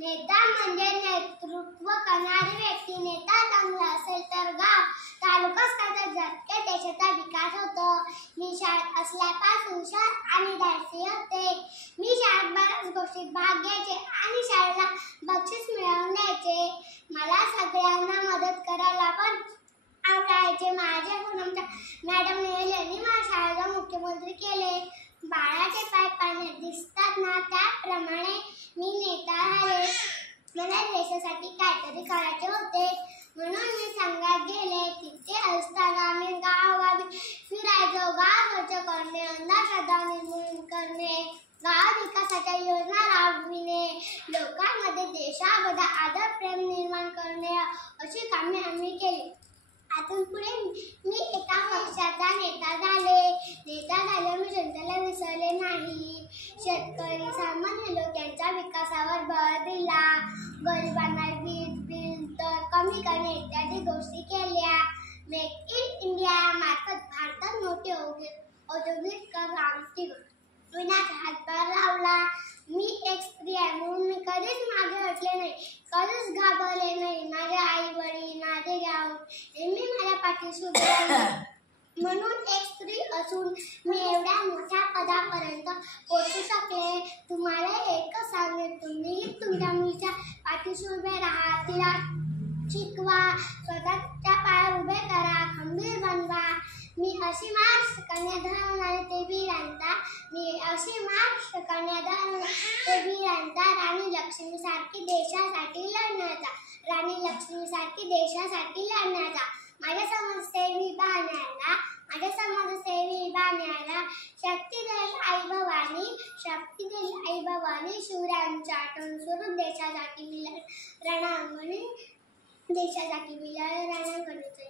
नेता म्हणजे नेतृत्व करणारी व्यक्ती. नेता चांगला असेल तर गाव, तालुकाच काय तर जगत्या देशाचा विकास होतो. मी शाळेत असल्यापासून हुशार आणि धाडसी होते. मी शाळेत बऱ्याच गोष्टीत भाग घ्यायचे आणि शाळेला बक्षीस मिळवून द्यायचे. मला सगळ्यांना मदत करायला पण आवडायचे. माझ्या पूनमच्या मॅडम यांनी मला शाळेचा मुख्यमंत्री केले. बाळाचे पाय पाण्यात दिसतात ना, त्याप्रमाणे मी नेता झाले. मला देशासाठी काहीतरी करायचे होते म्हणून मी संघात गेले. तिथे असताना आम्ही गावोगावी फिरायचो. गाव स्वच्छ करणे, अंधश्रद्धा निर्मूलन करणे, गाव विकासाच्या योजना राबविणे, लोकांमध्ये देशाबद्दल आदर प्रेम निर्माण करणे अशी कामे आम्ही केली. आतून पुढे मी एका पक्षाचा नेता झाले. मी जनतेला विसरले नाही. शेतकरी सामान्य लोक यांच्या विकासावर भर दिला. गरिबांना वीज बिल दर कमी करणे इत्यादी गोष्टी केल्या. मेक इन इंडिया मार्फत भारतात मोठे औद्योगिक क्रांती विनाचा हातभार लावला. मी एक स्त्री आहे म्हणून मी कधीच मागे हटले नाही, कधीच घाबरले नाही. माझे आई वडील, माझे गाव नेहमी माझ्या पाठीशी उभे राहिले. म्हणून एक स्त्री असून मी एवढ्या मोठ्या पदापर्यंत पोहोचू शकले. तुम्हाला एकच सांगेन, तुम्ही तुमच्या मुलीच्या पाठीशी उभे राहा, तिला शिकवा, स्वतःच्या पायावर उभे करा, खंबीर बनवा. मी अशी महाराष्ट्र कन्या धरणारे ते वीरांता, राणी लक्ष्मीसारखी देशासाठी लढण्याचा, माझ्या समाजसेवी बाण्याला शक्ती देईल आई भवानी, शिवरायांच्या आठवण स्वरूप देशासाठी मी रणांगणी रणांगणीचे